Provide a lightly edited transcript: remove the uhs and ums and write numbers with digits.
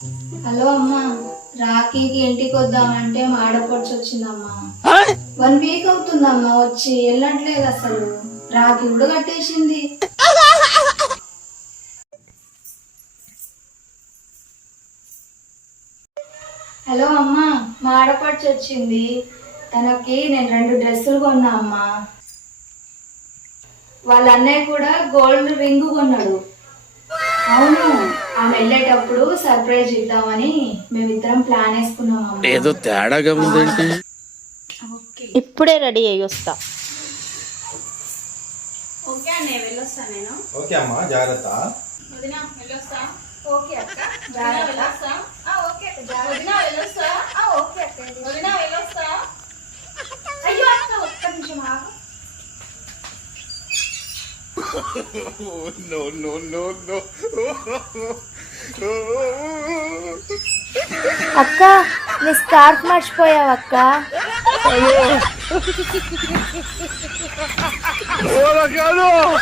Hello అమ్మా, రాఖీకి ఇంటికి వద్దామంటే మా ఆడపడుచు వచ్చిందమ్మా. 1 వీక్ అవుతుందమ్మా వచ్చి, వెళ్ళట్లేదు అసలు. రాఖీ కూడా కట్టేసింది. హలో అమ్మా, మా ఆడపడుచు వచ్చింది. తనకి నేను 2 డ్రెస్సులు కొన్నా అమ్మా. వాళ్ళ అన్నయ్య కూడా గోల్డ్ రింగ్ కొన్నాడు. అవును, ఆమె వెళ్ళేటప్పుడు సర్ప్రైజ్ ఇద్దామని మేమిద్దరం ప్లాన్ వేసుకున్నాం. ఏదో తేడాగా ఉందేంటి? ఇప్పుడే రెడీ అయ్యి వస్తా. ఓకే అన్నయ్య, వెళ్ళొస్తా నేను. ఓకే అమ్మా, జాగ్రత్త. వదినా వెళ్ళొస్తా. ఓకే అక్క, జాగ్రత్త. ఓకే అక్క, వదినా వెళ్ళొస్తా. ఓకే అక్క, వదినా వెళ్ళొస్తా. అయ్యో అక్క, ఒక్క నిమిషం ఆగు. No, no, no, no. అక్క, నీ స్కార్ఫ్ మర్చిపోయావు అక్క. ¡Hola, Carlos!